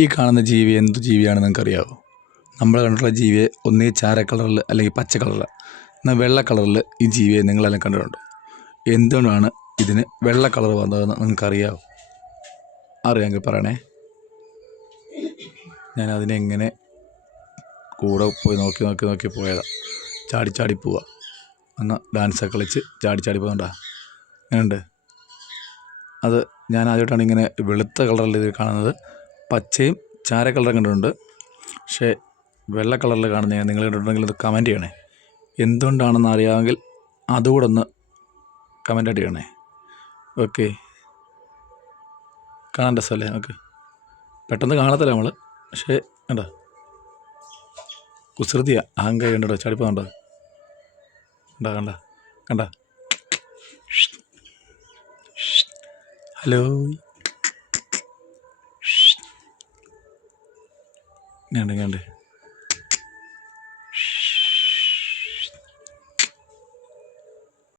ഈ കാണുന്ന ജീവി എന്ത് ജീവിയാണെന്ന് നിങ്ങൾക്കറിയാമോ? നമ്മൾ കണ്ടിട്ടുള്ള ജീവിയെ ഒന്നീ ചാര കളറിൽ അല്ലെങ്കിൽ പച്ച കളറിൽ, എന്നാൽ വെള്ള കളറിൽ ഈ ജീവിയെ നിങ്ങളെല്ലാം കണ്ടിട്ടുണ്ടോ? എന്തുകൊണ്ടാണ് ഇതിന് വെള്ള കളർ വന്നതെന്ന് നിങ്ങൾക്കറിയാമോ? അറിയാമെങ്കിൽ പറയണേ. ഞാൻ അതിനെ എങ്ങനെ കൂടെ പോയി നോക്കി പോയതാണ്. ചാടി പോവുക, എന്നാൽ ഡാൻസൊക്കെ കളിച്ച് ചാടി പോകണ്ട അങ്ങനെയുണ്ട്. അത് ഞാൻ ആദ്യമായിട്ടാണ് ഇങ്ങനെ വെളുത്ത കളറിൽ ഇത് കാണുന്നത്. പച്ചയും ചാര കളറും കണ്ടിട്ടുണ്ട്, പക്ഷേ വെള്ള കളറിൽ കാണുന്ന ഞാൻ നിങ്ങൾ കണ്ടിട്ടുണ്ടെങ്കിൽ അത് കമൻറ്റ് ചെയ്യണേ. എന്തുകൊണ്ടാണെന്ന് അറിയാമെങ്കിൽ അതുകൂടെ ഒന്ന് കമൻറ്റായിട്ട് ചെയ്യണേ. ഓക്കെ, കാണാൻ രസമല്ലേ നമുക്ക്? പെട്ടെന്ന് കാണത്തില്ല നമ്മൾ, പക്ഷേ കണ്ടോ കുസൃതിയാണ്. അഹങ്കാരി കണ്ടോ ചാടിപ്പോകണ്ടോ? കണ്ട ഹലോ കണ്ടേ